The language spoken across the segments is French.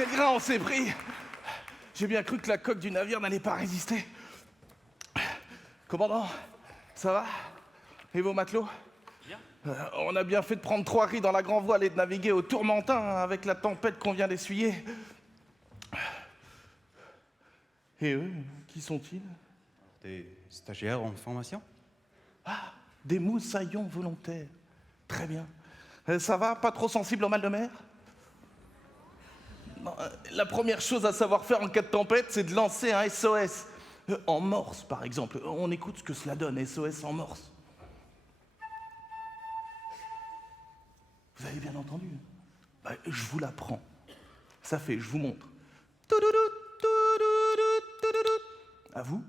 Quel grain on s'est pris! J'ai bien cru que la coque du navire n'allait pas résister. Commandant, ça va? Et vos matelots? Bien. On a bien fait de prendre 3 riz dans la grand voile et de naviguer au Tourmentin avec la tempête qu'on vient d'essuyer. Et eux, qui sont-ils? Des stagiaires en formation? Ah, des moussaillons volontaires. Très bien. Ça va? Pas trop sensible au mal de mer? Non, la première chose à savoir faire en cas de tempête, c'est de lancer un SOS. En morse, par exemple. On écoute ce que cela donne, SOS en morse. Vous avez bien entendu? Bah, je vous l'apprends. Ça fait, je vous montre. À vous?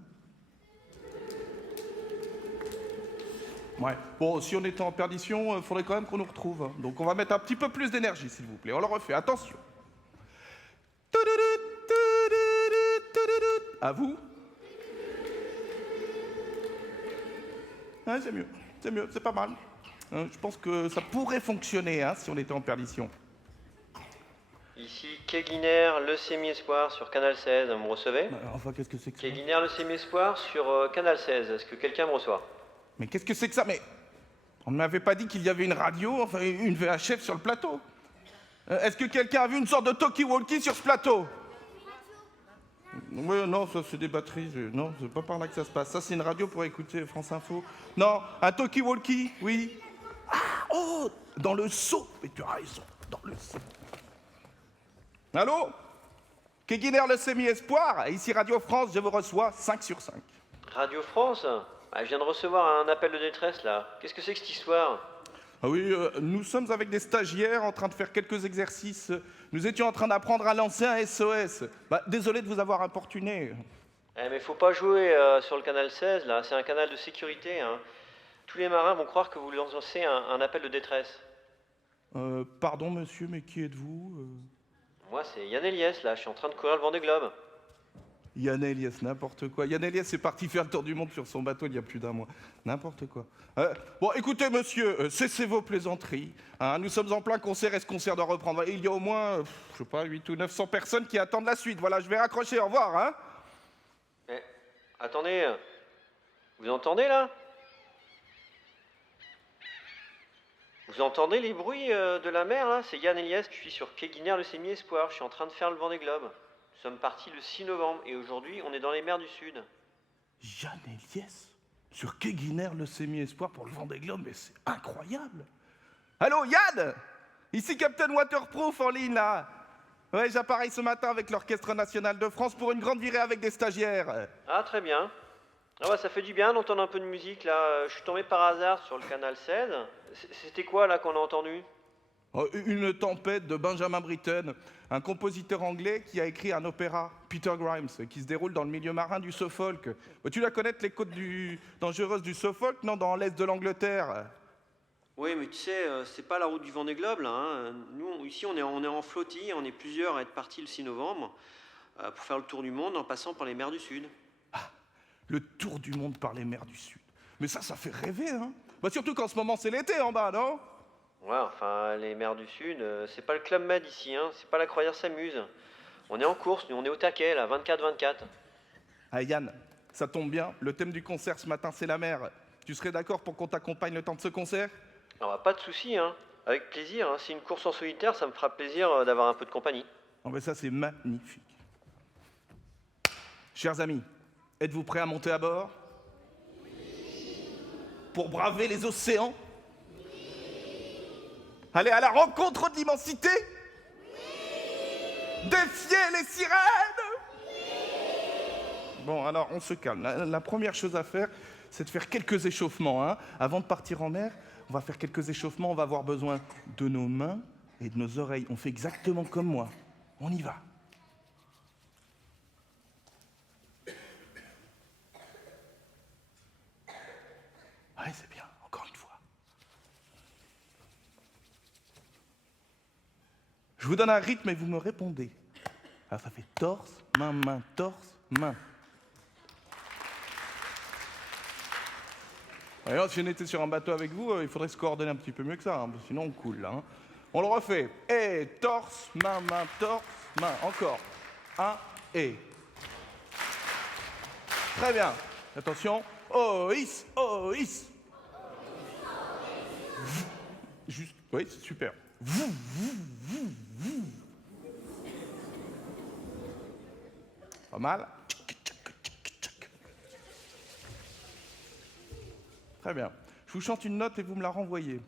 Ouais. Bon, si on était en perdition, il faudrait quand même qu'on nous retrouve. Hein. Donc on va mettre un petit peu plus d'énergie, s'il vous plaît. On le refait, attention. À vous? Ouais, c'est mieux, c'est pas mal. Je pense que ça pourrait fonctionner hein, si on était en perdition. Ici Keguiner, Leucémie Espoir sur Canal 16, vous me recevez? Enfin, qu'est-ce que c'est que ça? Keguiner, Leucémie Espoir sur Canal 16, est-ce que quelqu'un me reçoit? Mais qu'est-ce que c'est que ça? Mais on ne m'avait pas dit qu'il y avait une radio, enfin une VHF sur le plateau. Est-ce que quelqu'un a vu une sorte de talkie-walkie sur ce plateau? Oui, non, ça c'est des batteries. Non, c'est pas par là que ça se passe. Ça c'est une radio pour écouter France Info. Non, un talkie-walkie, oui. Ah, oh, dans le seau. Mais tu as raison, dans le seau. Allô? Keguiner, Leucémie Espoir, ici Radio France, je vous reçois 5 sur 5. Radio France? Je viens de recevoir un appel de détresse là. Qu'est-ce que c'est que cette histoire? Ah oui, nous sommes avec des stagiaires en train de faire quelques exercices. Nous étions en train d'apprendre à lancer un SOS. Désolé de vous avoir importuné. Mais faut pas jouer sur le canal 16 là, c'est un canal de sécurité. Hein. Tous les marins vont croire que vous lancez un appel de détresse. Pardon, monsieur, mais qui êtes-vous Moi, c'est Yann Eliès, là, je suis en train de courir le Vendée Globe. Yann Eliès, n'importe quoi. Yann Eliès est parti faire le tour du monde sur son bateau il y a plus d'un mois. N'importe quoi. Bon, écoutez, monsieur, cessez vos plaisanteries. Hein, nous sommes en plein concert et ce concert doit reprendre. Il y a au moins, je sais pas, 800 ou 900 personnes qui attendent la suite. Voilà, je vais raccrocher, au revoir, hein. Eh, attendez, vous entendez, là? Vous entendez les bruits de la mer, là? C'est Yann Eliès, je suis sur quai Guinère, le Semi-Espoir. Je suis en train de faire le Vendée Globe. Nous sommes partis le 6 novembre et aujourd'hui, on est dans les mers du Sud. Yann Eliès sur quai Guinère, le Semi-Espoir pour le Vendée Globe, mais c'est incroyable. Allô, Yann? Ici Captain Waterproof en ligne, là. Ouais, j'appareille ce matin avec l'Orchestre National de France pour une grande virée avec des stagiaires. Ah, très bien. Ah bah, ça fait du bien d'entendre un peu de musique, là. Je suis tombé par hasard sur le canal 16. C'était quoi, là, qu'on a entendu? Une tempête de Benjamin Britten, un compositeur anglais qui a écrit un opéra, Peter Grimes, qui se déroule dans le milieu marin du Suffolk. Tu dois connaître les côtes dangereuses du Suffolk, non, dans l'est de l'Angleterre. Oui, mais tu sais, c'est pas la route du Vendée Globe, là. Hein. Nous, ici, on est en flottille, on est plusieurs à être partis le 6 novembre pour faire le tour du monde en passant par les mers du Sud. Ah, le tour du monde par les mers du Sud. Mais ça fait rêver, hein. Bah, surtout qu'en ce moment, c'est l'été en bas, non? Ouais, enfin, les mers du Sud, c'est pas le Club Med ici, hein. C'est pas la Croisière s'amuse. On est en course, nous, on est au taquet, là, 24-24. Ah, Yann, ça tombe bien, le thème du concert ce matin, c'est la mer. Tu serais d'accord pour qu'on t'accompagne le temps de ce concert? Alors, pas de souci, hein. Avec plaisir, hein. C'est une course en solitaire, ça me fera plaisir d'avoir un peu de compagnie. Oh, ben ça, c'est magnifique. Chers amis, êtes-vous prêts à monter à bord? Pour braver les océans? Aller à la rencontre de l'immensité? Défier les sirènes? Bon, alors, on se calme. La première chose à faire, c'est de faire quelques échauffements. Hein. Avant de partir en mer, on va faire quelques échauffements. On va avoir besoin de nos mains et de nos oreilles. On fait exactement comme moi. On y va. Ouais, c'est bien. Encore une fois. Je vous donne un rythme et vous me répondez. Alors ça fait torse, main, main, torse, main. Alors, si on était sur un bateau avec vous, il faudrait se coordonner un petit peu mieux que ça, hein, sinon on coule là. Hein. On le refait. Et torse, main, main, torse, main. Encore. Un et. Très bien. Attention. Ois, ois. Juste. Oui, c'est super. Pas mal. Très bien. Je vous chante une note et vous me la renvoyez.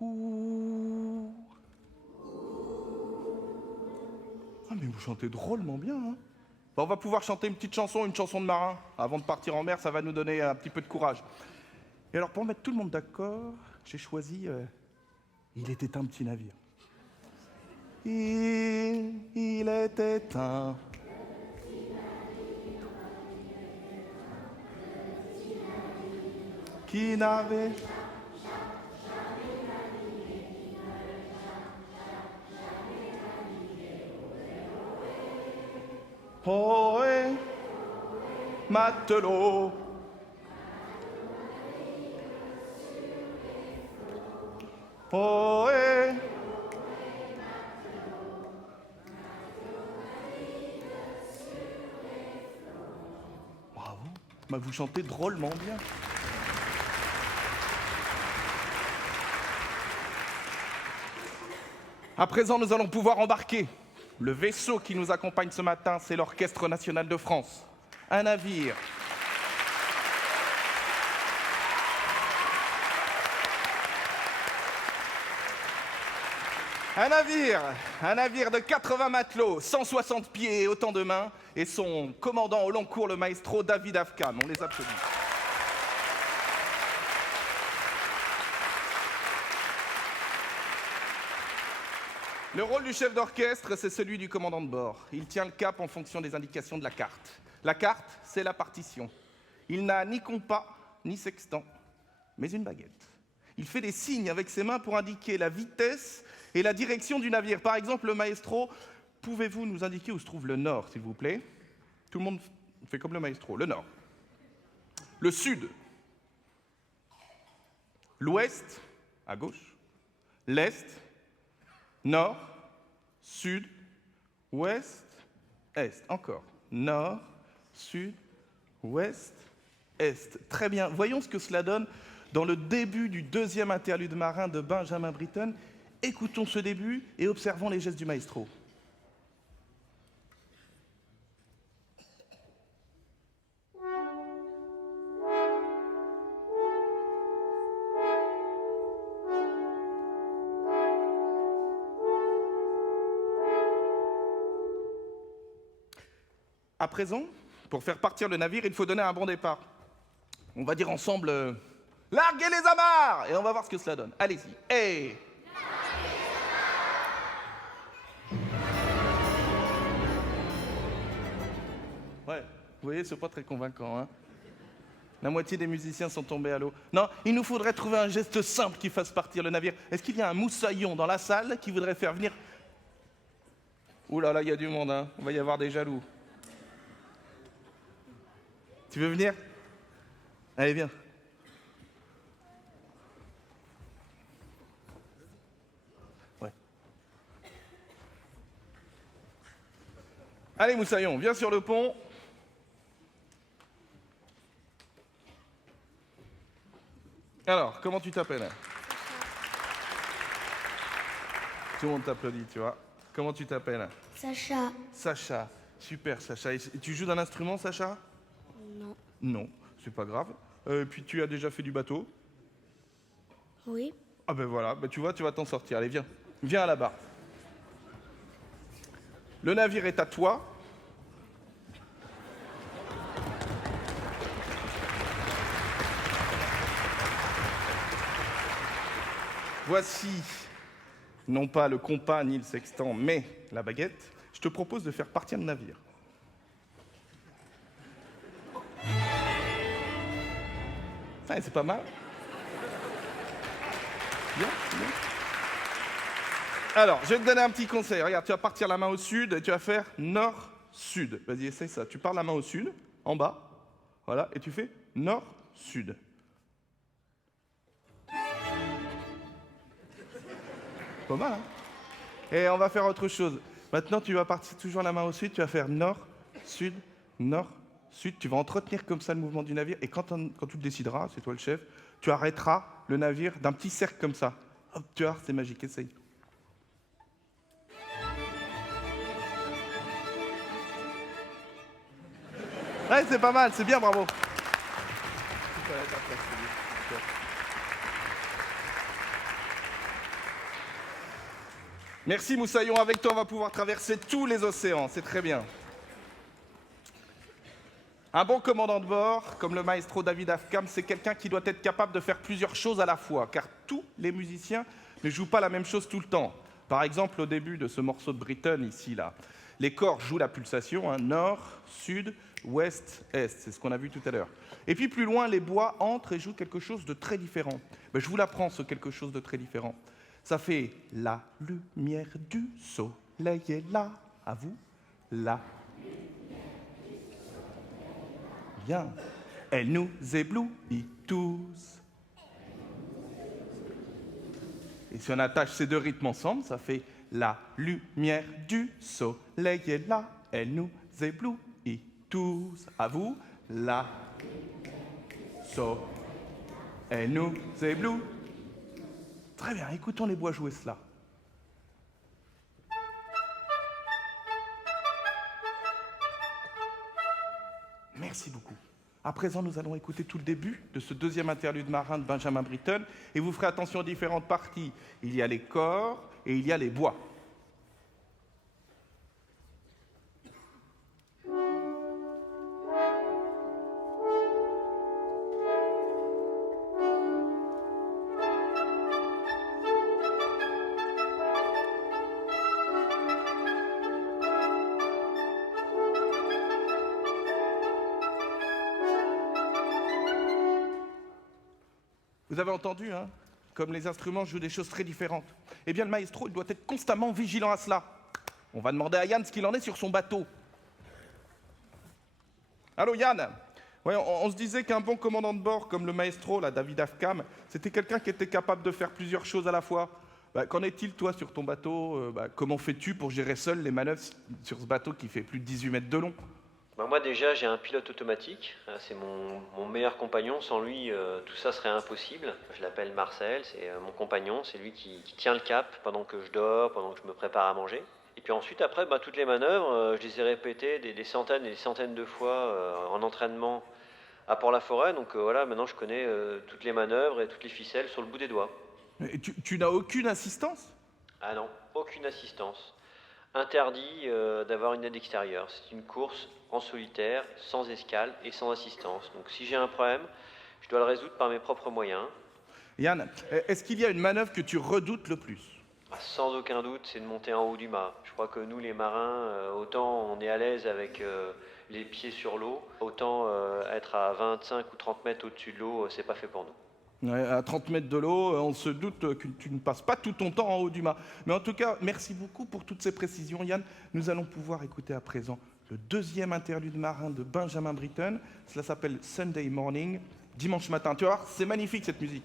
Ouh. Ah, mais vous chantez drôlement bien, hein. Bon, on va pouvoir chanter une chanson de marin. Avant de partir en mer, ça va nous donner un petit peu de courage. Et alors, pour mettre tout le monde d'accord, j'ai choisi Il était un petit navire. Il était un... qui n'avait... Ohé, matelot. Ohé. Bravo, bah, vous chantez drôlement bien. À présent, nous allons pouvoir embarquer. Le vaisseau qui nous accompagne ce matin, c'est l'Orchestre National de France. Un navire. Un navire de 80 matelots, 160 pieds et autant de mains, et son commandant au long cours, le maestro David Afkhan. On les applaudit. Le rôle du chef d'orchestre, c'est celui du commandant de bord. Il tient le cap en fonction des indications de la carte. La carte, c'est la partition. Il n'a ni compas, ni sextant, mais une baguette. Il fait des signes avec ses mains pour indiquer la vitesse et la direction du navire. Par exemple, le maestro, pouvez-vous nous indiquer où se trouve le nord, s'il vous plaît? Tout le monde fait comme le maestro. Le nord. Le sud. L'ouest, à gauche. L'est. Nord. Sud. Ouest. Est. Encore. Nord. Sud. Ouest. Est. Très bien. Voyons ce que cela donne dans le début du deuxième interlude marin de Benjamin Britten. Écoutons ce début et observons les gestes du maestro. À présent, pour faire partir le navire, il faut donner un bon départ. On va dire ensemble larguez les amarres et on va voir ce que cela donne. Allez-y. Et ouais, vous voyez, c'est pas très convaincant, hein. La moitié des musiciens sont tombés à l'eau. Non, il nous faudrait trouver un geste simple qui fasse partir le navire. Est-ce qu'il y a un moussaillon dans la salle qui voudrait faire venir... Ouh là là, il y a du monde, hein. On va y avoir des jaloux. Tu veux venir? Allez, viens. Ouais. Allez, Moussaillon, viens sur le pont. Alors, comment tu t'appelles? Tout le monde t'applaudit, tu vois. Comment tu t'appelles? Sacha. Sacha. Super, Sacha. Et tu joues d'un instrument, Sacha? Non. Non, c'est pas grave. Puis tu as déjà fait du bateau? Oui. Ah ben voilà, ben tu vois, tu vas t'en sortir. Allez, viens. Viens à la barre. Le navire est à toi. Voici, non pas le compas ni le sextant, mais la baguette. Je te propose de faire partir le navire. Ah, c'est pas mal. Bien, bien. Alors, je vais te donner un petit conseil. Regarde, tu vas partir la main au sud et tu vas faire nord-sud. Vas-y, essaye ça. Tu pars la main au sud, en bas. Voilà, et tu fais nord-sud. Pas mal, hein? Et on va faire autre chose. Maintenant, tu vas partir toujours la main au sud, tu vas faire nord-sud, nord-sud. Tu vas entretenir comme ça le mouvement du navire. Et quand tu le décideras, c'est toi le chef, tu arrêteras le navire d'un petit cercle comme ça. Hop, tu vois, c'est magique, essaye. Ouais, c'est pas mal, c'est bien, bravo. Merci Moussaillon, avec toi on va pouvoir traverser tous les océans, c'est très bien. Un bon commandant de bord, comme le maestro David Afkam, c'est quelqu'un qui doit être capable de faire plusieurs choses à la fois, car tous les musiciens ne jouent pas la même chose tout le temps. Par exemple, au début de ce morceau de Britten, ici, là, les corps jouent la pulsation, hein, nord, sud, ouest, est, c'est ce qu'on a vu tout à l'heure. Et puis plus loin, les bois entrent et jouent quelque chose de très différent. Ben, je vous l'apprends, ce quelque chose de très différent. Ça fait la lumière du soleil est là, à vous, la bien. Elle nous éblouit tous. Et si on attache ces deux rythmes ensemble, ça fait la lumière du soleil est là, elle nous éblouit tous. À vous, la elle nous éblouit. Très bien, écoutons les bois jouer cela. Merci beaucoup. À présent, nous allons écouter tout le début de ce deuxième interlude marin de Benjamin Britten et vous ferez attention aux différentes parties. Il y a les corps et il y a les bois. Vous avez entendu, hein? comme les instruments jouent des choses très différentes. Eh bien, le maestro, il doit être constamment vigilant à cela. On va demander à Yann ce qu'il en est sur son bateau. Allô, Yann? Ouais, on se disait qu'un bon commandant de bord, comme le maestro, là, David Afkam, c'était quelqu'un qui était capable de faire plusieurs choses à la fois. Qu'en est-il, toi, sur ton bateau? Comment fais-tu pour gérer seul les manœuvres sur ce bateau qui fait plus de 18 mètres de long? Moi déjà j'ai un pilote automatique, c'est mon meilleur compagnon, sans lui tout ça serait impossible. Je l'appelle Marcel, c'est mon compagnon, c'est lui qui tient le cap pendant que je dors, pendant que je me prépare à manger. Et puis ensuite après toutes les manœuvres, je les ai répétées des centaines et des centaines de fois en entraînement à Port-la-Forêt, donc voilà, maintenant je connais toutes les manœuvres et toutes les ficelles sur le bout des doigts. Et tu n'as aucune assistance? Ah non, aucune assistance. Interdit d'avoir une aide extérieure. C'est une course en solitaire, sans escale et sans assistance. Donc si j'ai un problème, je dois le résoudre par mes propres moyens. Yann, est-ce qu'il y a une manœuvre que tu redoutes le plus? Sans aucun doute, c'est de monter en haut du mât. Je crois que nous, les marins, autant on est à l'aise avec les pieds sur l'eau, autant être à 25 ou 30 mètres au-dessus de l'eau, c'est pas fait pour nous. Ouais, à 30 mètres de l'eau, on se doute que tu ne passes pas tout ton temps en haut du mât. Mais en tout cas, merci beaucoup pour toutes ces précisions, Yann. Nous allons pouvoir écouter à présent le deuxième interlude marin de Benjamin Britten. Cela s'appelle Sunday Morning, dimanche matin. Tu vois, c'est magnifique cette musique.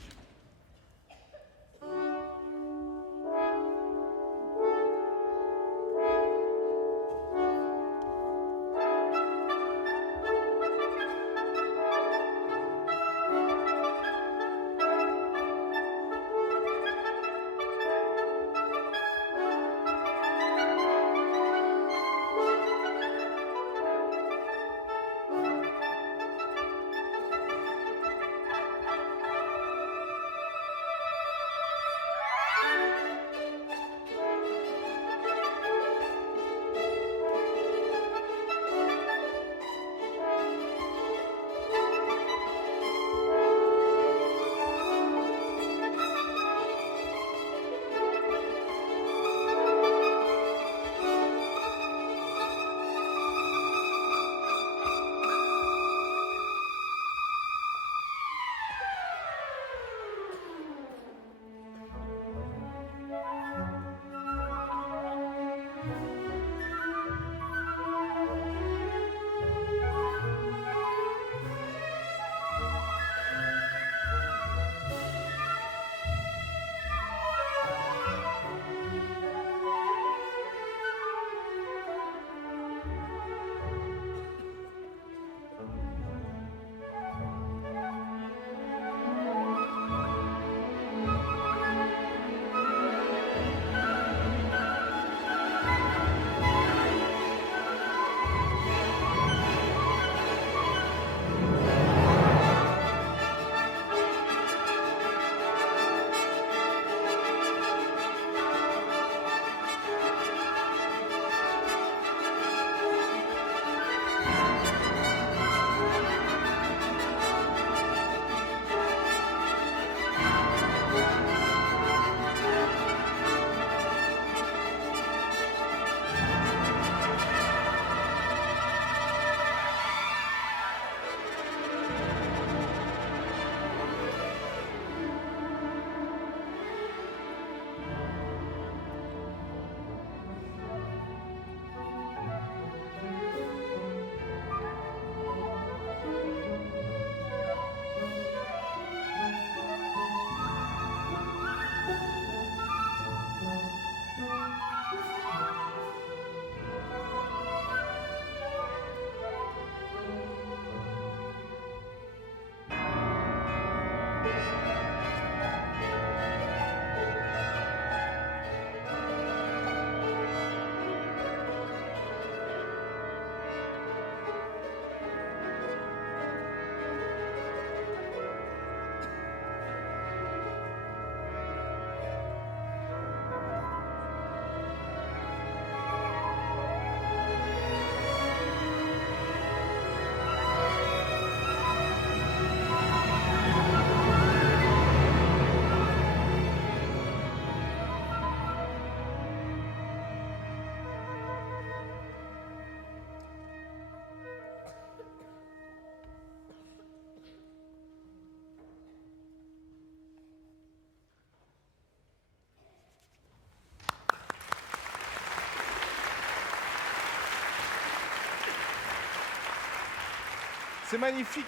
C'est magnifique.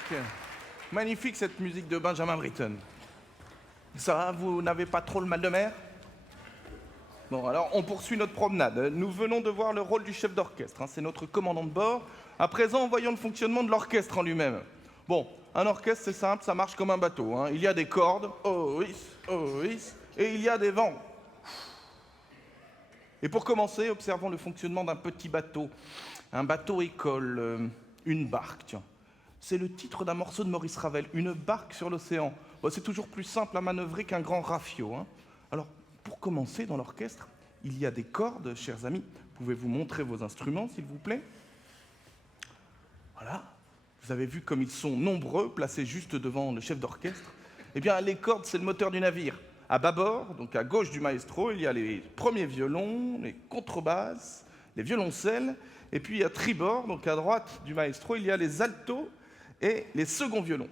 Magnifique cette musique de Benjamin Britten. Ça va, vous n'avez pas trop le mal de mer? Bon, alors on poursuit notre promenade. Nous venons de voir le rôle du chef d'orchestre, hein, c'est notre commandant de bord. À présent, voyons le fonctionnement de l'orchestre en lui-même. Bon, un orchestre, c'est simple, ça marche comme un bateau, hein. Il y a des cordes, oh oui, et il y a des vents. Et pour commencer, observons le fonctionnement d'un petit bateau. Un bateau-école, une barque, tiens. C'est le titre d'un morceau de Maurice Ravel, une barque sur l'océan. Bon, c'est toujours plus simple à manœuvrer qu'un grand rafio, hein. Alors, pour commencer, dans l'orchestre, il y a des cordes, chers amis. Pouvez-vous montrer vos instruments, s'il vous plaît? Voilà. Vous avez vu comme ils sont nombreux, placés juste devant le chef d'orchestre. Eh bien, les cordes, c'est le moteur du navire. À bâbord, donc à gauche du maestro, il y a les premiers violons, les contrebasses, les violoncelles. Et puis à tribord, donc à droite du maestro, il y a les altos et les seconds violons.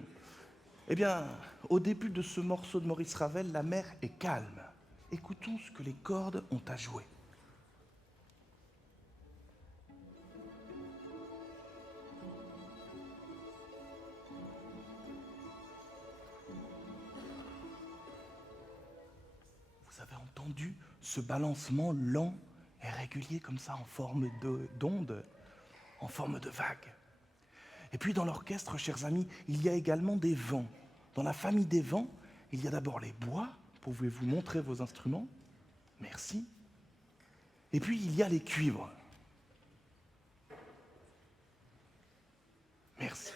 Eh bien, au début de ce morceau de Maurice Ravel, la mer est calme. Écoutons ce que les cordes ont à jouer. Vous avez entendu ce balancement lent et régulier comme ça en forme d'onde, en forme de vague. Et puis dans l'orchestre, chers amis, il y a également des vents. Dans la famille des vents, il y a d'abord les bois. Pouvez-vous montrer vos instruments? Merci. Et puis, il y a les cuivres. Merci.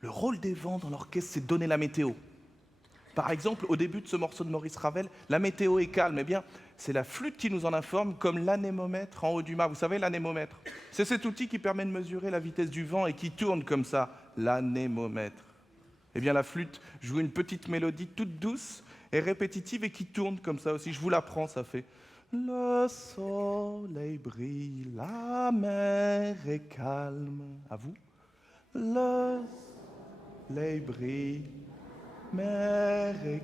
Le rôle des vents dans l'orchestre, c'est de donner la météo. Par exemple, au début de ce morceau de Maurice Ravel, la météo est calme. Eh bien, c'est la flûte qui nous en informe, comme l'anémomètre en haut du mât. Vous savez, l'anémomètre, c'est cet outil qui permet de mesurer la vitesse du vent et qui tourne comme ça, l'anémomètre. Eh bien, la flûte joue une petite mélodie toute douce et répétitive et qui tourne comme ça aussi. Je vous l'apprends, ça fait « Le soleil brille, la mer est calme. » À vous. « Le soleil brille, mer est... »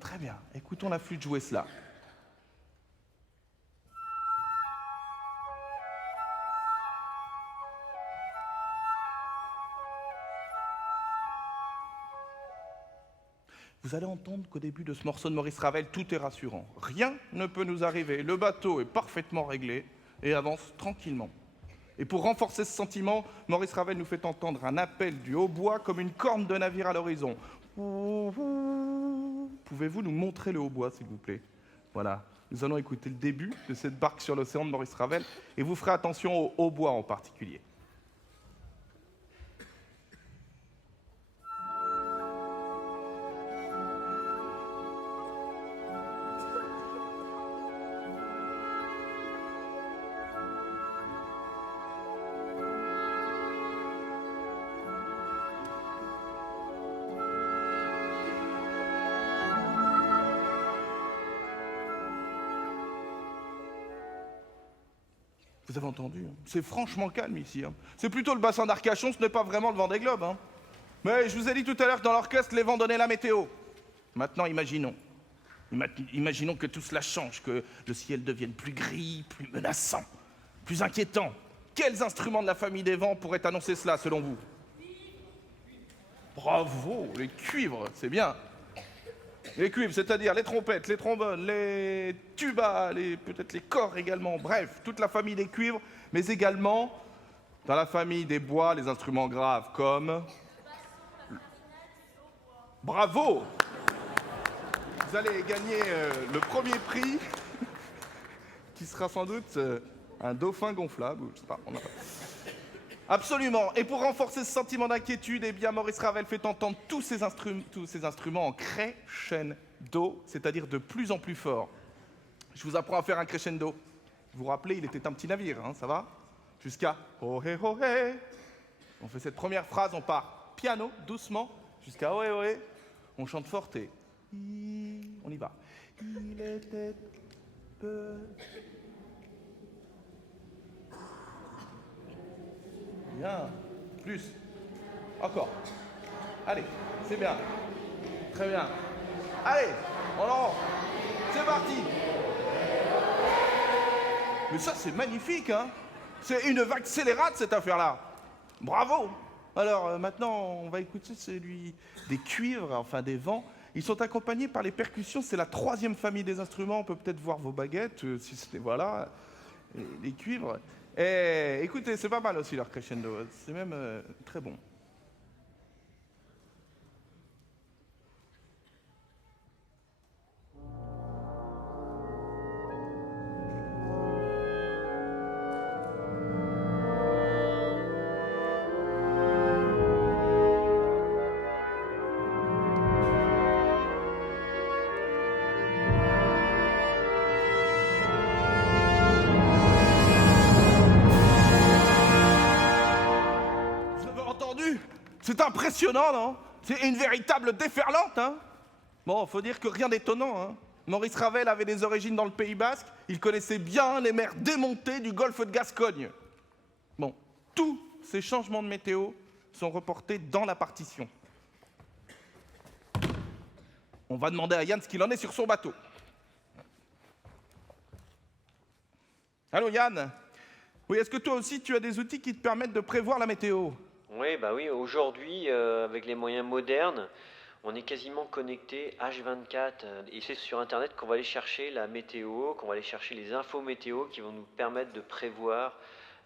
Très bien. Écoutons la flûte jouer cela. Vous allez entendre qu'au début de ce morceau de Maurice Ravel, tout est rassurant. Rien ne peut nous arriver, le bateau est parfaitement réglé et avance tranquillement. Et pour renforcer ce sentiment, Maurice Ravel nous fait entendre un appel du hautbois comme une corne de navire à l'horizon. Pouvez-vous nous montrer le hautbois, s'il vous plaît? Voilà, nous allons écouter le début de cette barque sur l'océan de Maurice Ravel et vous ferez attention au hautbois en particulier. Vous avez entendu, hein? C'est franchement calme ici, hein. C'est plutôt le bassin d'Arcachon, ce n'est pas vraiment le Vendée Globe, hein. Mais je vous ai dit tout à l'heure que dans l'orchestre, les vents donnaient la météo. Maintenant, imaginons. Imaginons que tout cela change, que le ciel devienne plus gris, plus menaçant, plus inquiétant. Quels instruments de la famille des vents pourraient annoncer cela, selon vous? Bravo, les cuivres, c'est bien. Les cuivres, c'est-à-dire les trompettes, les trombones, les tubas, peut-être les corps également, bref, toute la famille des cuivres, mais également dans la famille des bois, les instruments graves comme... Bravo! Vous allez gagner le premier prix, qui sera sans doute un dauphin gonflable, je sais pas, on a pas... Absolument. Et pour renforcer ce sentiment d'inquiétude, eh bien, Maurice Ravel fait entendre tous ces instruments en crescendo, c'est-à-dire de plus en plus fort. Je vous apprends à faire un crescendo. Vous vous rappelez, il était un petit navire, hein, ça va? Jusqu'à ohé ohé. On fait cette première phrase, on part piano, doucement, jusqu'à ohé ohé. On chante forte et on y va. Il était peu. Bien. Plus. Encore. Allez, c'est bien. Très bien. Allez, on en rentre. C'est parti. Mais ça, c'est magnifique, hein? C'est une vague scélérate, cette affaire-là. Bravo. Alors maintenant, on va écouter celui des cuivres, enfin des vents. Ils sont accompagnés par les percussions, c'est la troisième famille des instruments. On peut peut-être voir vos baguettes, si c'était, voilà, et les cuivres. Et écoutez, c'est pas mal aussi leur crescendo, c'est même très bon. Vous avez entendu? C'est impressionnant, non? C'est une véritable déferlante, hein? Bon, faut dire que rien d'étonnant, hein? Maurice Ravel avait des origines dans le Pays Basque, il connaissait bien les mers démontées du golfe de Gascogne. Bon, tous ces changements de météo sont reportés dans la partition. On va demander à Yann ce qu'il en est sur son bateau. Allô Yann? Oui, est-ce que toi aussi tu as des outils qui te permettent de prévoir la météo? Oui, bah oui, aujourd'hui, avec les moyens modernes, on est quasiment connecté H24 et c'est sur Internet qu'on va aller chercher la météo, qu'on va aller chercher les infos météo qui vont nous permettre de prévoir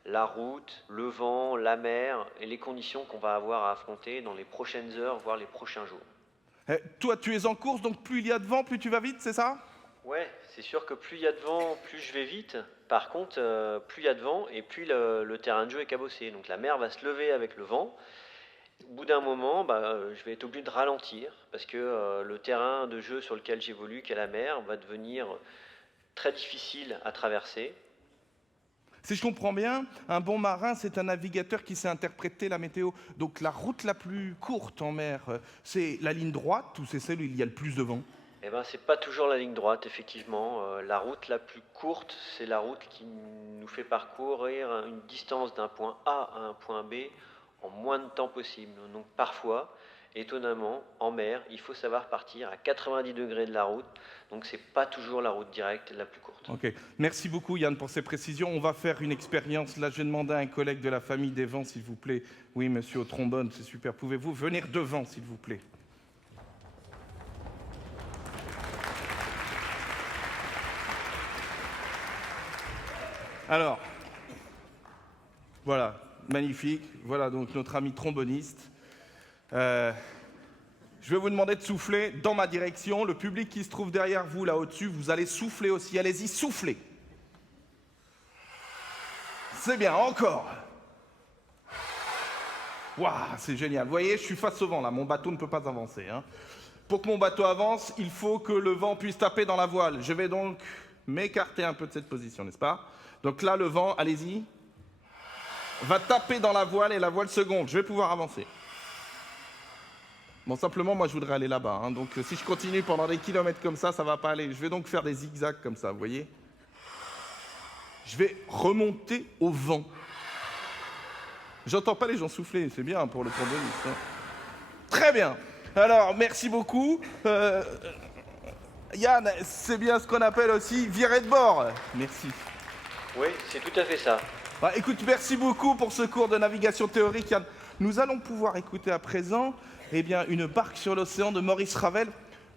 la route, le vent, la mer et les conditions qu'on va avoir à affronter dans les prochaines heures, voire les prochains jours. Toi, tu es en course, donc plus il y a de vent, plus tu vas vite, c'est ça? Ouais, c'est sûr que plus il y a de vent, plus je vais vite. Par contre, plus il y a de vent et plus le terrain de jeu est cabossé. Donc la mer va se lever avec le vent. Au bout d'un moment, je vais être obligé de ralentir parce que le terrain de jeu sur lequel j'évolue, qui est la mer, va devenir très difficile à traverser. Si je comprends bien, un bon marin, c'est un navigateur qui sait interpréter la météo. Donc la route la plus courte en mer, c'est la ligne droite ou c'est celle où il y a le plus de vent? Eh ben, c'est pas toujours la ligne droite, effectivement. La route la plus courte, c'est la route qui nous fait parcourir une distance d'un point A à un point B en moins de temps possible. Donc parfois, étonnamment, en mer, il faut savoir partir à 90 degrés de la route. Donc c'est pas toujours la route directe la plus courte. Ok. Merci beaucoup Yann pour ces précisions. On va faire une expérience. Là, je vais demander à un collègue de la famille des vents, s'il vous plaît. Oui, monsieur au trombone, c'est super. Pouvez-vous venir devant, s'il vous plaît? Alors, voilà, magnifique. Voilà donc notre ami tromboniste. Je vais vous demander de souffler dans ma direction. Le public qui se trouve derrière vous, là au-dessus, vous allez souffler aussi. Allez-y, soufflez. C'est bien, encore. Waouh, c'est génial. Vous voyez, je suis face au vent, là. Mon bateau ne peut pas avancer, hein. Pour que mon bateau avance, il faut que le vent puisse taper dans la voile. Je vais donc m'écarter un peu de cette position, n'est-ce pas? Donc là, le vent, allez-y, va taper dans la voile et la voile seconde. Je vais pouvoir avancer. Bon, simplement, moi, je voudrais aller là-bas, hein. Donc si je continue pendant des kilomètres comme ça va pas aller. Je vais donc faire des zigzags comme ça, vous voyez? Je vais remonter au vent. J'entends pas les gens souffler, c'est bien pour le tromboniste, hein. Très bien. Alors, merci beaucoup. Yann, c'est bien ce qu'on appelle aussi virer de bord. Merci. Oui, c'est tout à fait ça. Bah, écoute, merci beaucoup pour ce cours de navigation théorique, Yann. Nous allons pouvoir écouter à présent une barque sur l'océan de Maurice Ravel.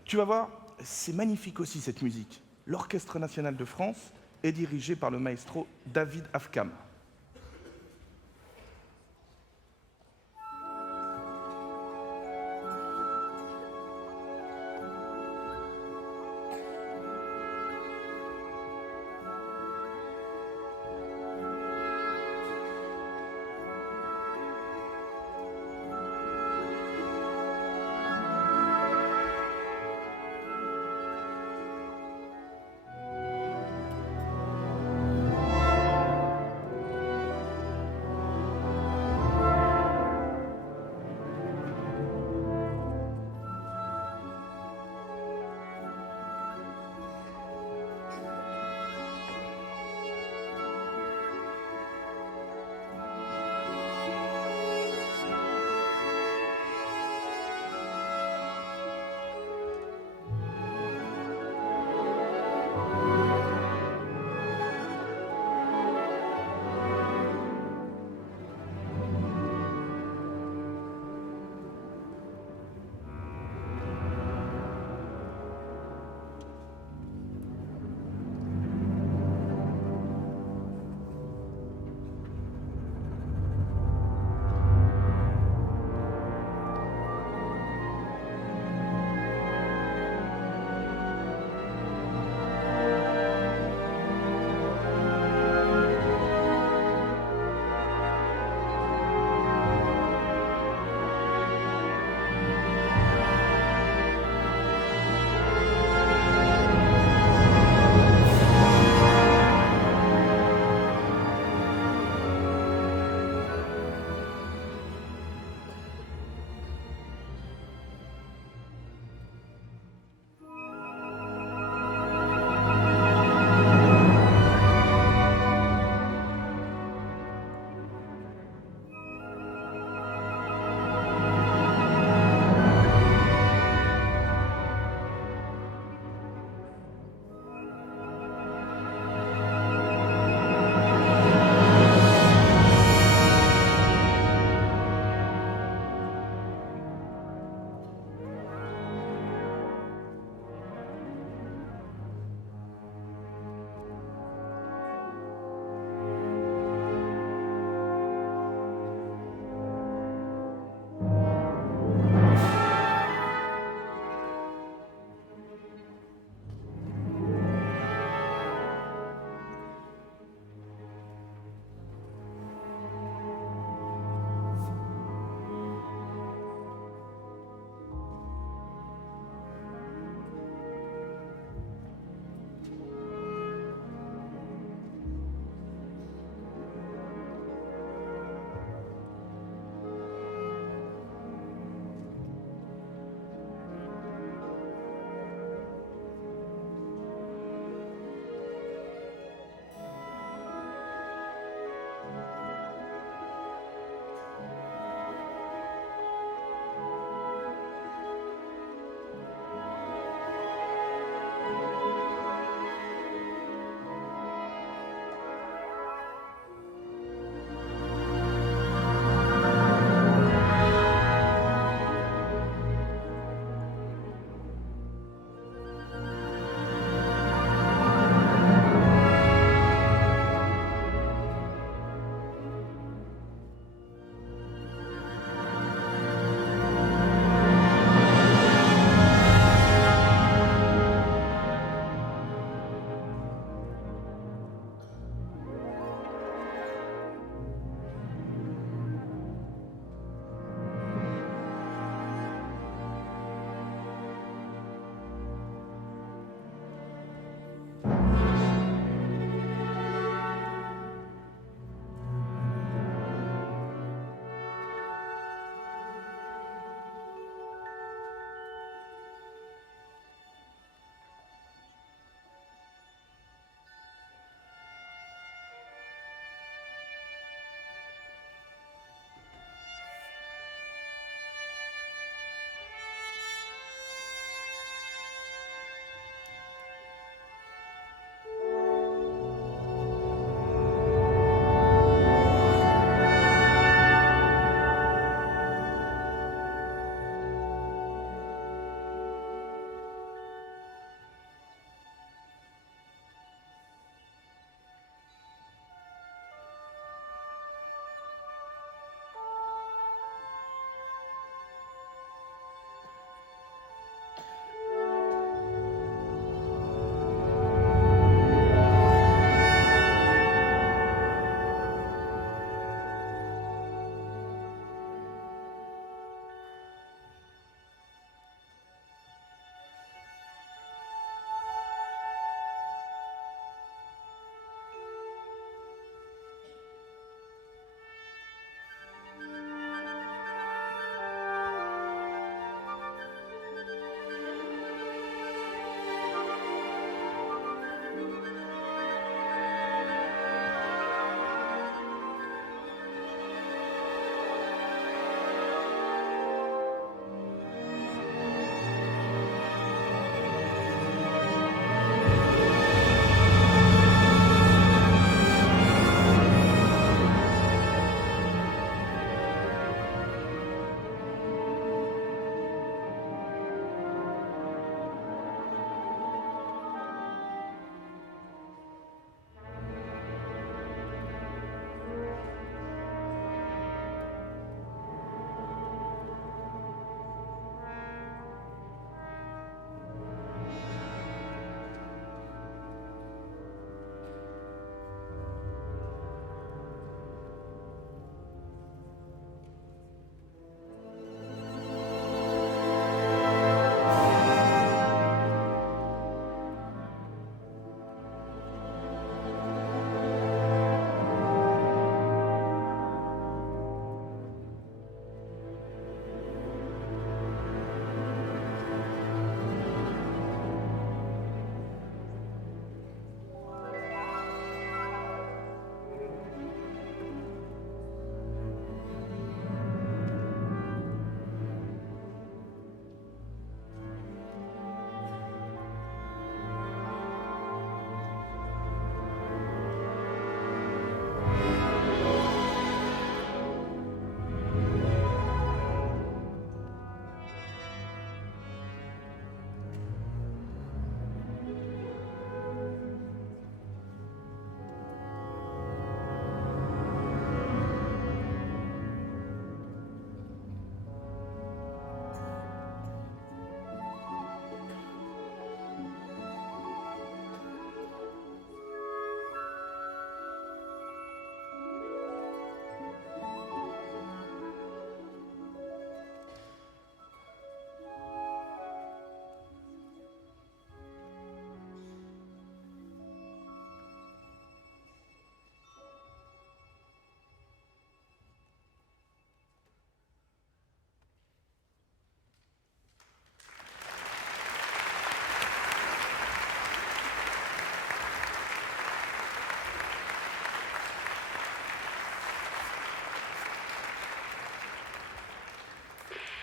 Tu vas voir, c'est magnifique aussi cette musique. L'Orchestre national de France est dirigé par le maestro David Afkam.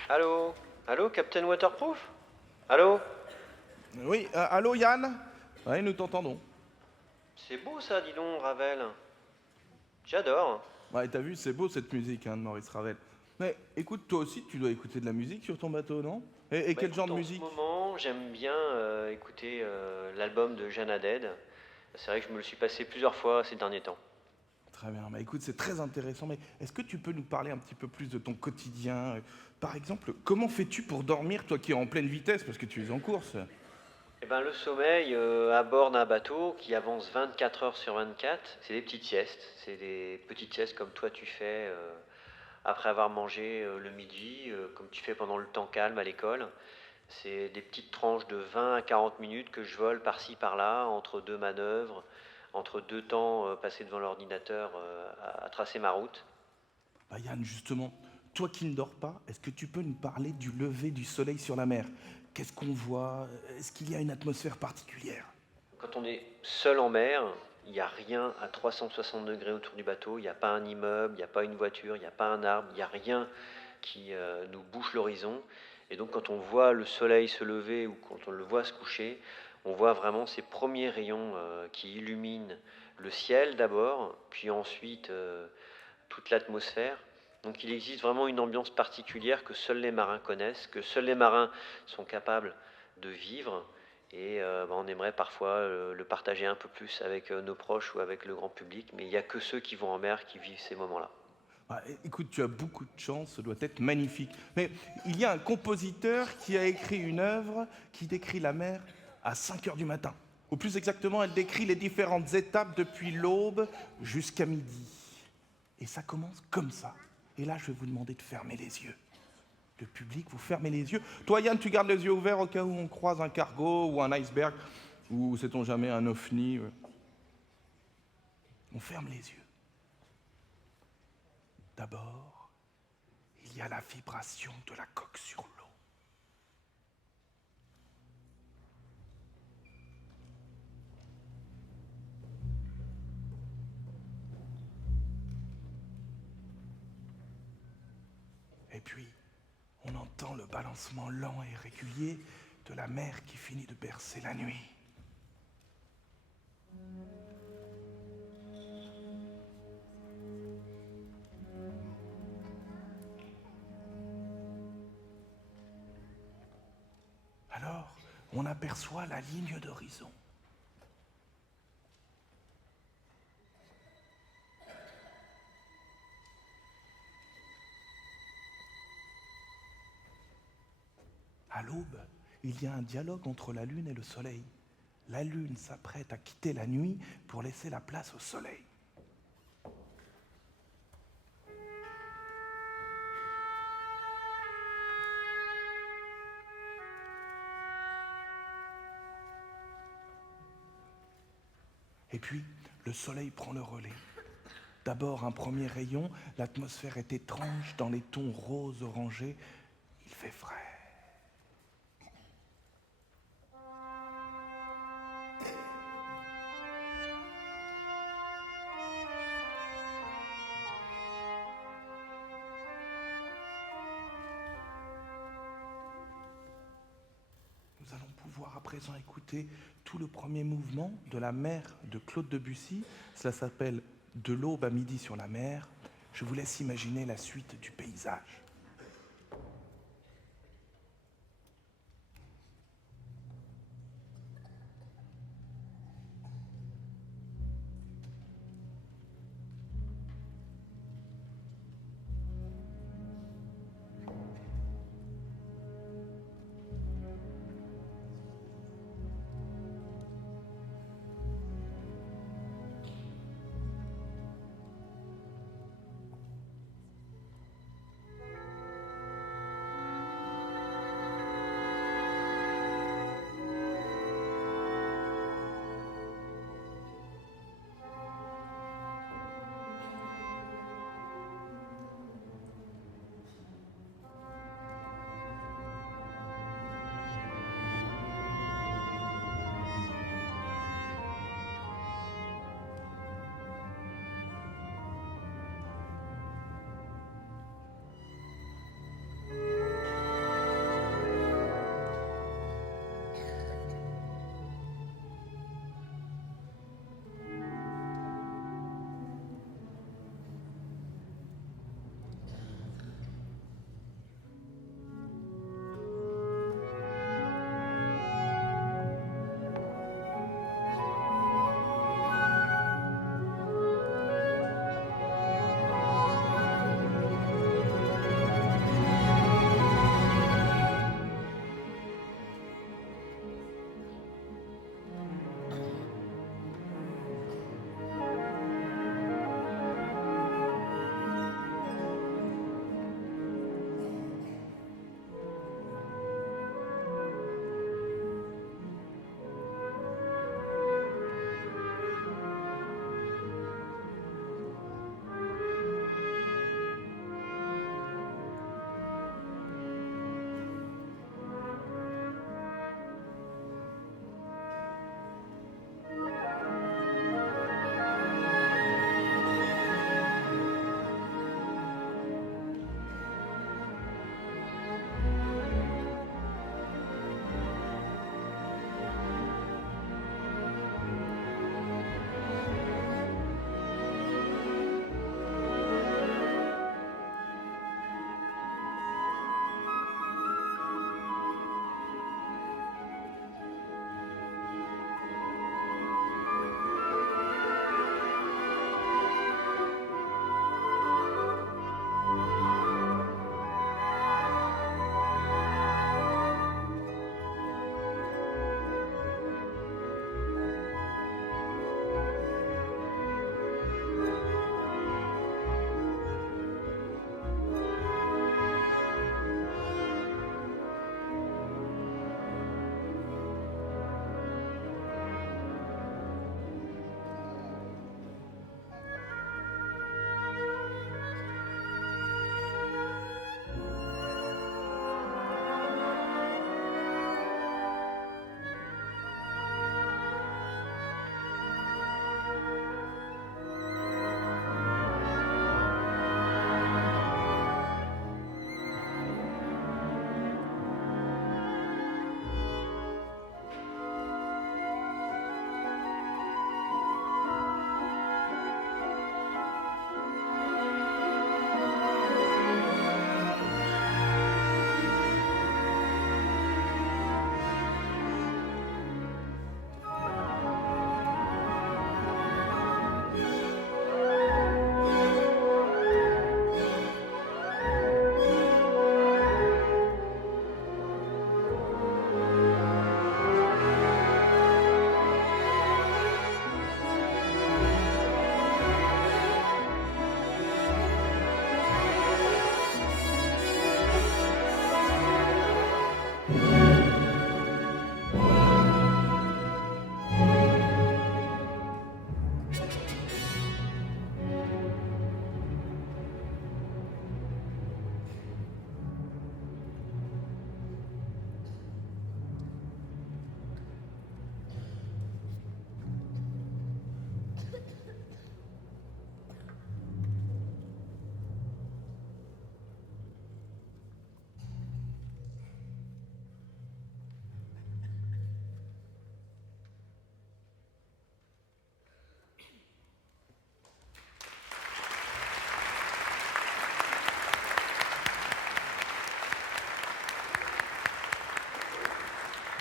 Allô? Allô, Captain Waterproof? Allô? Oui, allô Yann? Oui, nous t'entendons. C'est beau ça, dis donc, Ravel. J'adore. Ouais, t'as vu, c'est beau cette musique hein, de Maurice Ravel. Mais écoute, toi aussi, tu dois écouter de la musique sur ton bateau, non? Et Bah quel genre écoute, de en ce musique? moment, j'aime bien écouter l'album de Jeanne Haddad. C'est vrai que je me le suis passé plusieurs fois ces derniers temps. Très bien, bah écoute, c'est très intéressant, mais est-ce que tu peux nous parler un petit peu plus de ton quotidien? Par exemple, comment fais-tu pour dormir, toi qui es en pleine vitesse, parce que tu es en course? Eh ben, le sommeil à bord d'un bateau qui avance 24 heures sur 24, c'est des petites siestes. C'est des petites siestes comme toi tu fais après avoir mangé le midi, comme tu fais pendant le temps calme à l'école. C'est des petites tranches de 20 à 40 minutes que je vole par-ci par-là, entre deux manœuvres, entre deux temps passés devant l'ordinateur à tracer ma route. Bah Yann, justement, toi qui ne dors pas, est-ce que tu peux nous parler du lever du soleil sur la mer? Qu'est-ce qu'on voit? Est-ce qu'il y a une atmosphère particulière? Quand on est seul en mer, il n'y a rien à 360 degrés autour du bateau, il n'y a pas un immeuble, il n'y a pas une voiture, il n'y a pas un arbre, il n'y a rien qui nous bouche l'horizon. Et donc quand on voit le soleil se lever ou quand on le voit se coucher, on voit vraiment ces premiers rayons qui illuminent le ciel d'abord, puis ensuite toute l'atmosphère. Donc il existe vraiment une ambiance particulière que seuls les marins connaissent, que seuls les marins sont capables de vivre. Et on aimerait parfois le partager un peu plus avec nos proches ou avec le grand public, mais il n'y a que ceux qui vont en mer qui vivent ces moments-là. Ah, écoute, tu as beaucoup de chance, ce doit être magnifique. Mais il y a un compositeur qui a écrit une œuvre qui décrit la mer à 5 heures du matin. Ou plus exactement, elle décrit les différentes étapes depuis l'aube jusqu'à midi. Et ça commence comme ça. Et là, je vais vous demander de fermer les yeux. Le public, vous fermez les yeux. Toi, Yann, tu gardes les yeux ouverts au cas où on croise un cargo ou un iceberg, ou sait-on jamais un ovni. On ferme les yeux. D'abord, il y a la vibration de la coque sur l'eau. Et puis, on entend le balancement lent et régulier de la mer qui finit de bercer la nuit. Alors, on aperçoit la ligne d'horizon. À l'aube, il y a un dialogue entre la Lune et le Soleil. La Lune s'apprête à quitter la nuit pour laisser la place au Soleil. Et puis, le Soleil prend le relais. D'abord un premier rayon, l'atmosphère est étrange dans les tons roses orangés. Il fait frais. Nous allons pouvoir à présent écouter tout le premier mouvement de la mer de Claude Debussy. Cela s'appelle De l'aube à midi sur la mer. Je vous laisse imaginer la suite du paysage.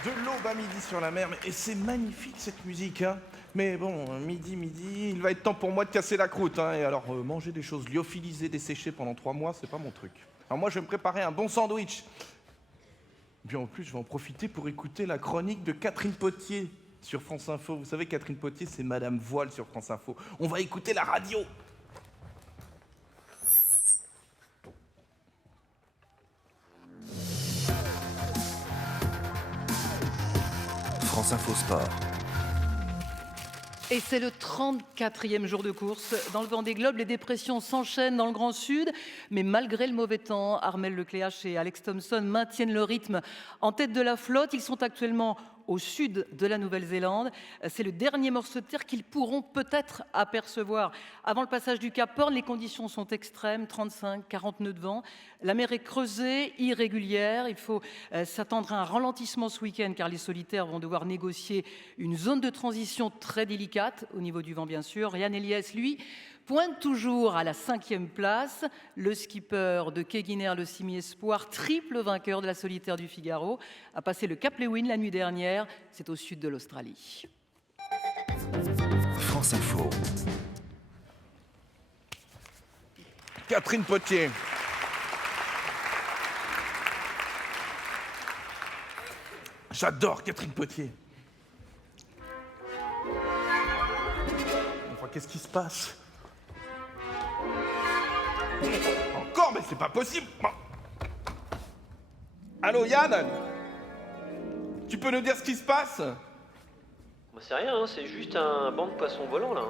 De l'aube à midi sur la mer, et c'est magnifique cette musique, hein. Mais bon, midi, il va être temps pour moi de casser la croûte, hein. Et alors, manger des choses lyophilisées, desséchées pendant 3 mois, c'est pas mon truc. Alors moi, je vais me préparer un bon sandwich. Puis en plus, je vais en profiter pour écouter la chronique de Catherine Potier sur France Info. Vous savez, Catherine Potier, c'est Madame Voile sur France Info. On va écouter la radio. France Info Sport. Et c'est le 34e jour de course. Dans le Vendée Globe, les dépressions s'enchaînent dans le Grand Sud. Mais malgré le mauvais temps, Armel Lecléache et Alex Thompson maintiennent le rythme en tête de la flotte. Ils sont actuellement au sud de la Nouvelle-Zélande. C'est le dernier morceau de terre qu'ils pourront peut-être apercevoir. Avant le passage du Cap Horn, les conditions sont extrêmes, 35, 40 nœuds de vent. La mer est creusée, irrégulière. Il faut s'attendre à un ralentissement ce week-end car les solitaires vont devoir négocier une zone de transition très délicate au niveau du vent, bien sûr. Yann Eliès, lui, pointe toujours à la 5e place. Le skipper de Keguiner, le semi-espoir, triple vainqueur de la solitaire du Figaro, a passé le Cap Lewin la nuit dernière. C'est au sud de l'Australie. France Info. Catherine Potier. J'adore Catherine Potier. Enfin, qu'est-ce qui se passe? Encore, mais c'est pas possible. Allô, Yann? Tu peux nous dire ce qui se passe? Bah, c'est rien, hein, c'est juste un banc de poissons volants là.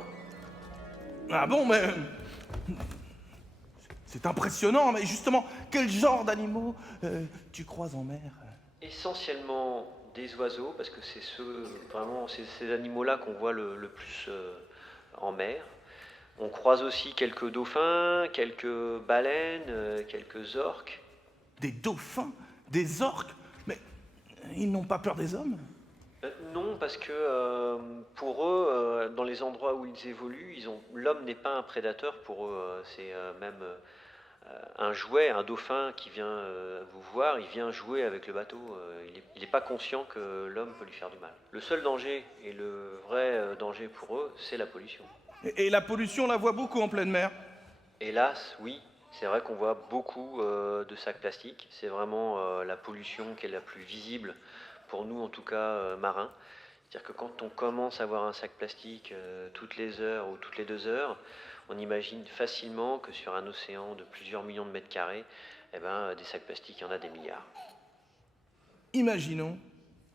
Ah bon, mais... C'est impressionnant, mais justement, quel genre d'animaux tu croises en mer? Essentiellement des oiseaux, parce que c'est vraiment ces animaux-là qu'on voit le plus en mer. On croise aussi quelques dauphins, quelques baleines, quelques orques. Des dauphins? Des orques? Mais ils n'ont pas peur des hommes? Non, parce que pour eux, dans les endroits où ils évoluent, l'homme n'est pas un prédateur pour eux. C'est même un jouet, un dauphin qui vient vous voir, il vient jouer avec le bateau. Il n'est pas conscient que l'homme peut lui faire du mal. Le seul danger, et le vrai danger pour eux, c'est la pollution. Et la pollution, on la voit beaucoup en pleine mer. Hélas, oui, c'est vrai qu'on voit beaucoup de sacs plastiques. C'est vraiment la pollution qui est la plus visible, pour nous en tout cas marins. C'est-à-dire que quand on commence à voir un sac plastique toutes les heures ou toutes les 2 heures, on imagine facilement que sur un océan de plusieurs millions de mètres carrés, des sacs plastiques, il y en a des milliards. Imaginons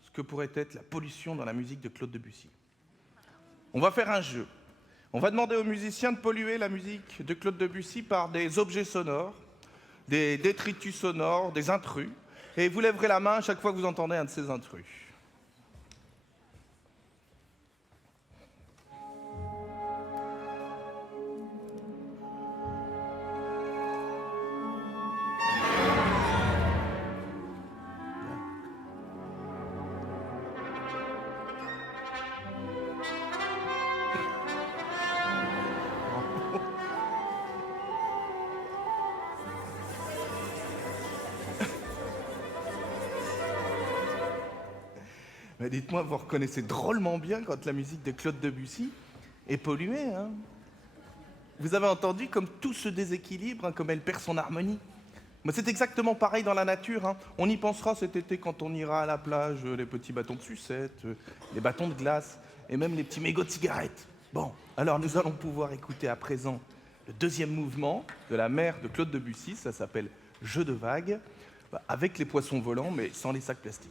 ce que pourrait être la pollution dans la musique de Claude Debussy. On va faire un jeu. On va demander aux musiciens de polluer la musique de Claude Debussy par des objets sonores, des détritus sonores, des intrus. Et vous lèverez la main à chaque fois que vous entendez un de ces intrus. Mais dites-moi, vous reconnaissez drôlement bien quand la musique de Claude Debussy est polluée, hein? Vous avez entendu comme tout se déséquilibre, hein, comme elle perd son harmonie. Mais c'est exactement pareil dans la nature, hein. On y pensera cet été quand on ira à la plage, les petits bâtons de sucette, les bâtons de glace et même les petits mégots de cigarettes. Bon, alors nous allons pouvoir écouter à présent le 2e mouvement de la mer de Claude Debussy, ça s'appelle Jeu de vagues, avec les poissons volants mais sans les sacs plastiques.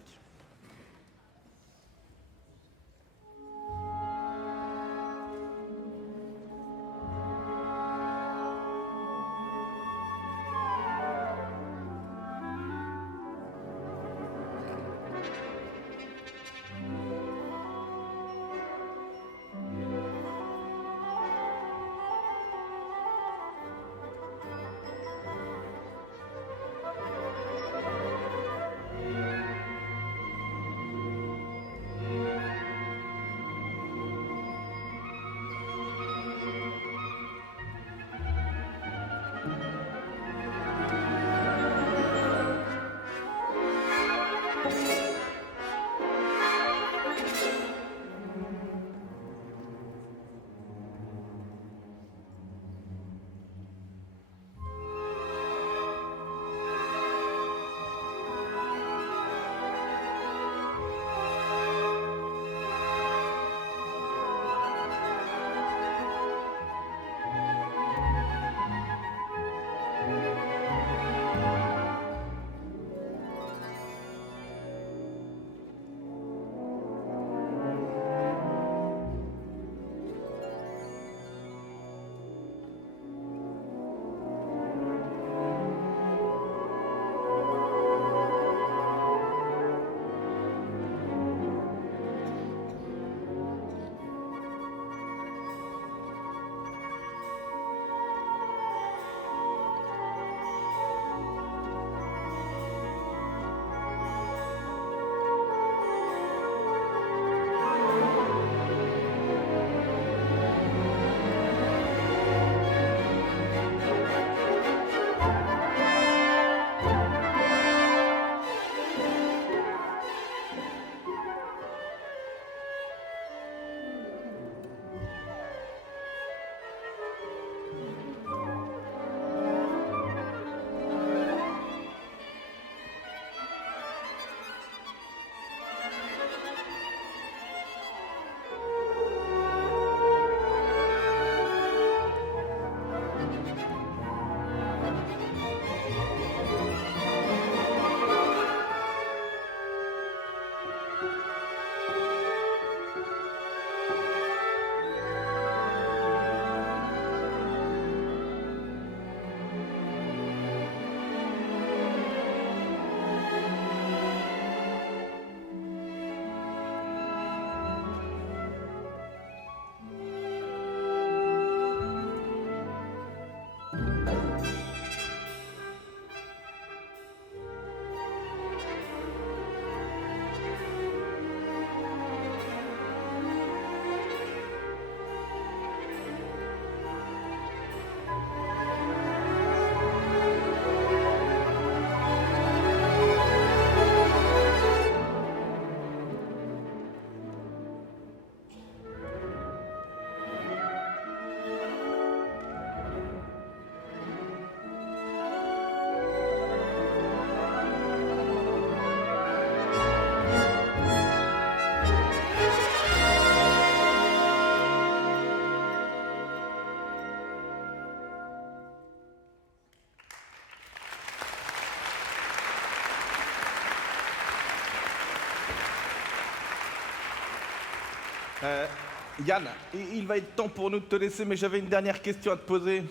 Yann, il va être temps pour nous de te laisser, mais j'avais une dernière question à te poser.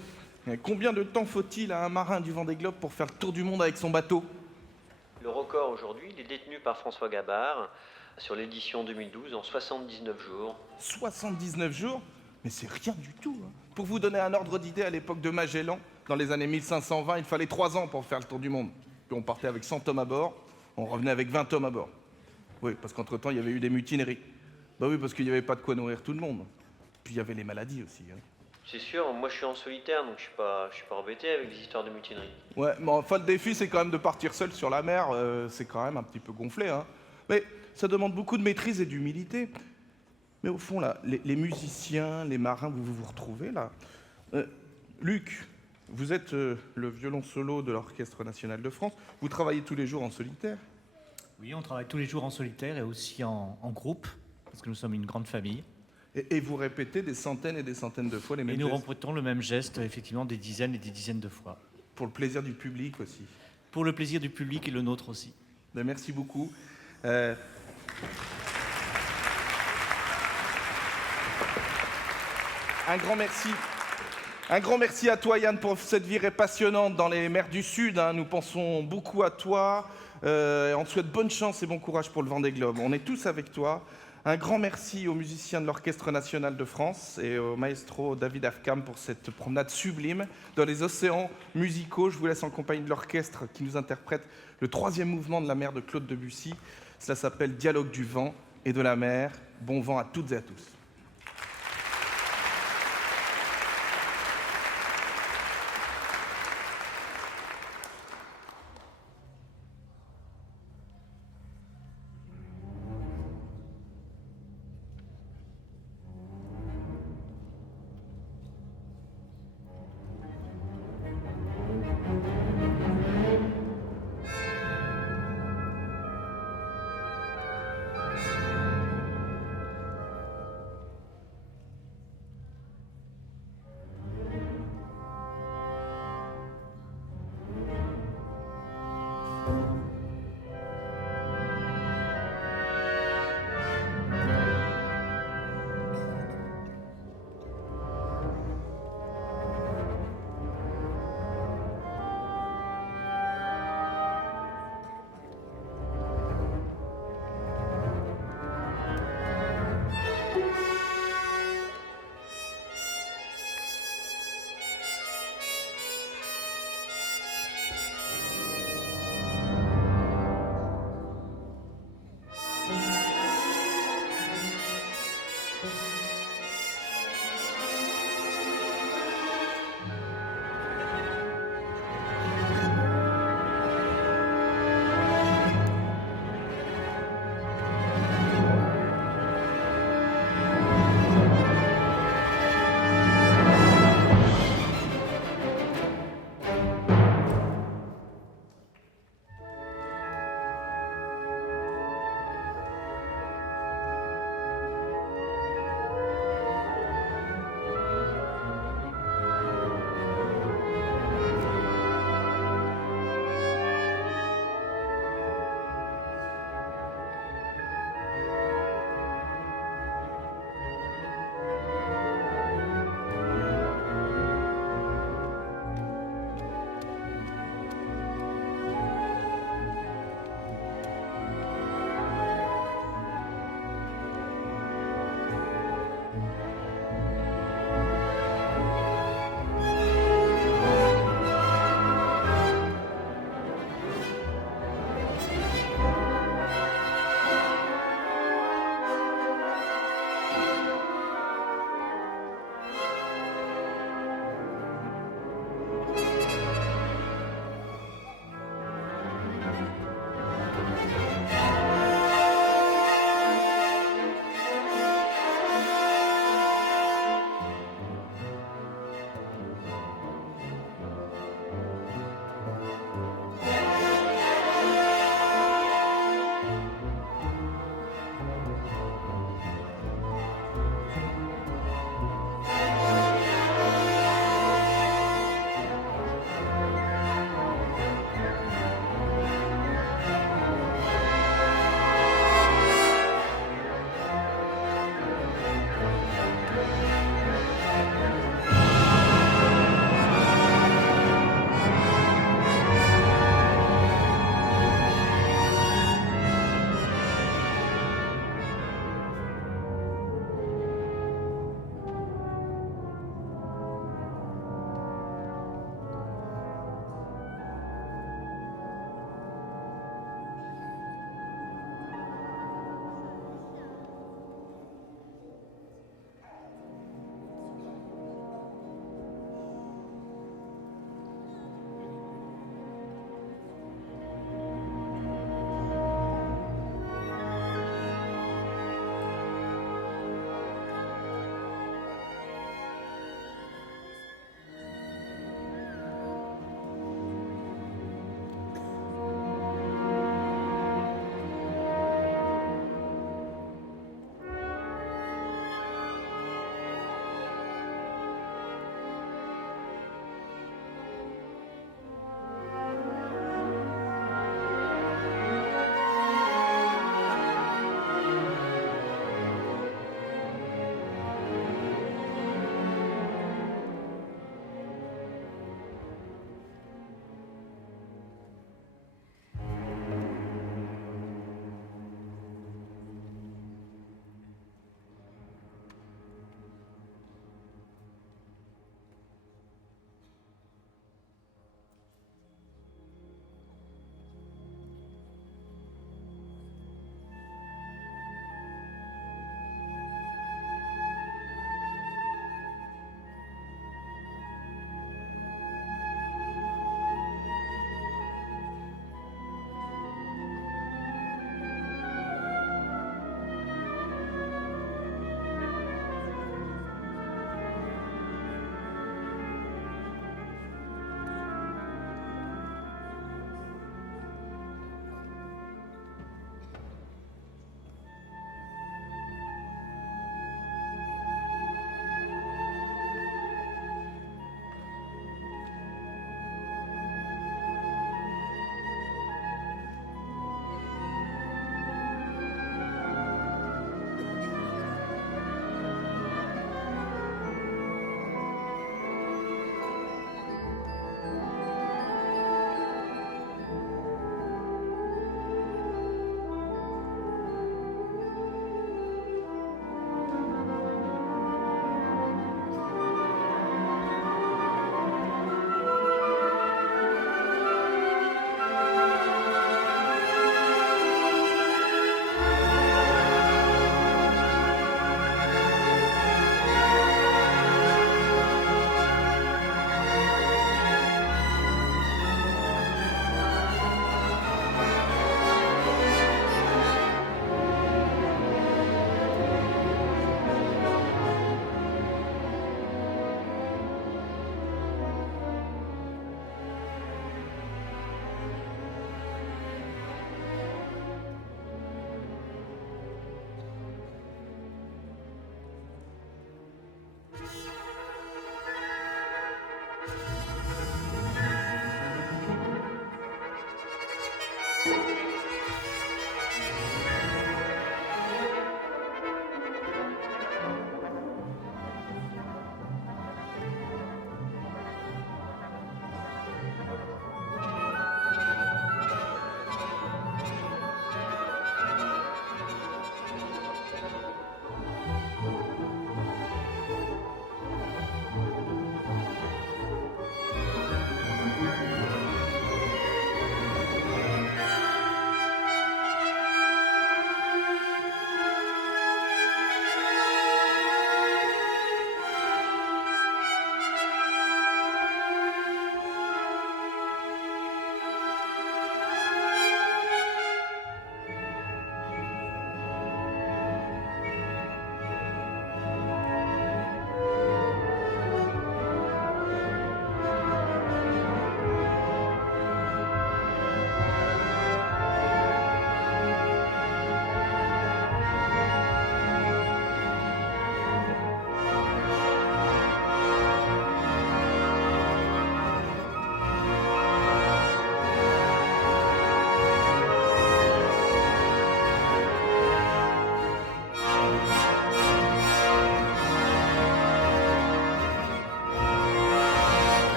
Combien de temps faut-il à un marin du Vendée Globe pour faire le tour du monde avec son bateau? Le record aujourd'hui, il est détenu par François Gabard sur l'édition 2012 en 79 jours. 79 jours? Mais c'est rien du tout. Hein. Pour vous donner un ordre d'idée, à l'époque de Magellan, dans les années 1520, il fallait 3 ans pour faire le tour du monde. Puis on partait avec 100 hommes à bord, on revenait avec 20 hommes à bord. Oui, parce qu'entre-temps, il y avait eu des mutineries. Bah oui, parce qu'il n'y avait pas de quoi nourrir tout le monde. Puis il y avait les maladies aussi. Hein. C'est sûr, moi je suis en solitaire, donc je suis pas embêté avec les histoires de mutinerie. Ouais, mais enfin, le défi, c'est quand même de partir seul sur la mer. C'est quand même un petit peu gonflé. Hein. Mais ça demande beaucoup de maîtrise et d'humilité. Mais au fond, là, les musiciens, les marins, vous vous retrouvez là. Luc, vous êtes le violon solo de l'Orchestre national de France. Vous travaillez tous les jours en solitaire? Oui, on travaille tous les jours en solitaire et aussi en groupe, parce que nous sommes une grande famille. Et vous répétez des centaines et des centaines de fois les mêmes Et nous gestes? répétons le même geste, effectivement, des dizaines et des dizaines de fois. Pour le plaisir du public aussi. Pour le plaisir du public et le nôtre aussi. Ben, merci beaucoup. Un grand merci. Un grand merci à toi, Yann, pour cette virée passionnante dans les mers du Sud. Hein. Nous pensons beaucoup à toi. On te souhaite bonne chance et bon courage pour le Vendée Globe. On est tous avec toi. Un grand merci aux musiciens de l'Orchestre national de France et au maestro David Afkam pour cette promenade sublime dans les océans musicaux. Je vous laisse en compagnie de l'orchestre qui nous interprète le 3e mouvement de la mer de Claude Debussy. Cela s'appelle Dialogue du vent et de la mer. Bon vent à toutes et à tous.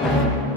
Merci.